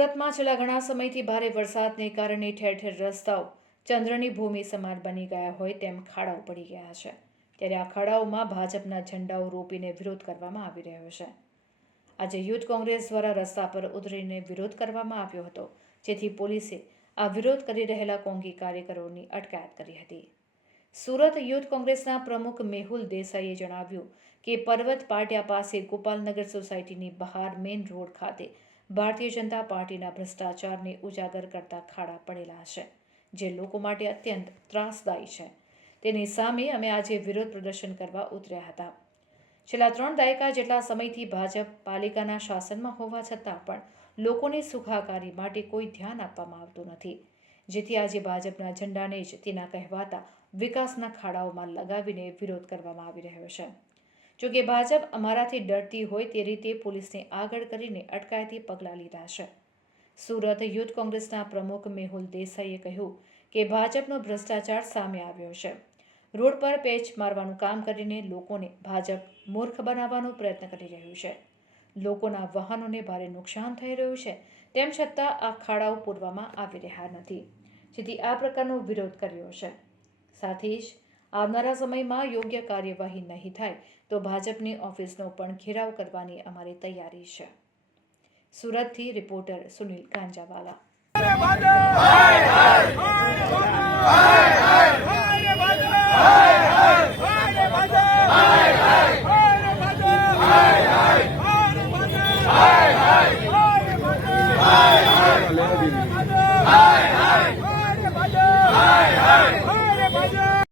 સુરતમાં છેલ્લા ઘણા સમયથી ભારે વરસાદને કારણે ઠેર ઠેર રસ્તાઓ ચંદ્રની ભૂમિ સમાન બની ગયા હોય તેમ ખાડાઓ પડી ગયા છે। ત્યારે આ ખાડાઓમાં ભાજપના ઝંડાઓ રોપીને વિરોધ કરવામાં આવી રહ્યો છે। આજે યુથ કોંગ્રેસ દ્વારા રસ્તા પર ઉતરીને વિરોધ કરવામાં આવ્યો હતો, જેથી પોલીસે આ વિરોધ કરી રહેલા કોંગી કાર્યકરોની અટકાયત કરી હતી। સુરત યુથ કોંગ્રેસના પ્રમુખ મેહુલ દેસાઈએ જણાવ્યું કે પર્વત પાટિયા પાસે ગોપાલનગર સોસાયટીની બહાર મેઇન રોડ ખાતે ભારતીય જનતા પાર્ટીના ભ્રષ્ટાચારને ઉજાગર કરતા ખાડા પડેલા છે, જે લોકો માટે અત્યંત ત્રાસદાયી છે। તેની સામે અમે આજે વિરોધ પ્રદર્શન કરવા ઉતર્યા હતા। છેલ્લા 3 દાયકા જેટલા સમયથી ભાજપ પાલિકાના શાસનમાં હોવા છતાં પણ લોકોની સુખાકારી માટે કોઈ ધ્યાન આપવામાં આવતું નથી, જેથી આજે ભાજપના ઝંડાને જ તેના કહેવાતા વિકાસના ખાડાઓમાં લગાવીને વિરોધ કરવામાં આવી રહ્યો છે। જોકે ભાજપ અમારાથી ડરતી હોય તે રીતે પોલીસને આગળ કરીને અટકાયતી પગલાં લીધા છે। સુરત યુથ કોંગ્રેસના પ્રમુખ મેહુલ દેસાઈએ કહ્યું કે ભાજપનો ભ્રષ્ટાચાર સામે આવ્યો છે। રોડ પર પેચ મારવાનું કામ કરીને લોકોને ભાજપ મૂર્ખ બનાવવાનો પ્રયત્ન કરી રહ્યું છે। લોકોના વાહનોને ભારે નુકસાન થઈ રહ્યું છે, તેમ છતાં આ ખાડાઓ પૂરવામાં આવી રહ્યા નથી, જેથી આ પ્રકારનો વિરોધ કર્યો છે। સાથે જ આવનારા સમયમાં યોગ્ય કાર્યવાહી નહીં થાય તો ભાજપની ઓફિસનો પણ ઘેરાવ કરવાની અમારી તૈયારી છે। સુરતથી રિપોર્ટર સુનિલ કાંજાવાલા।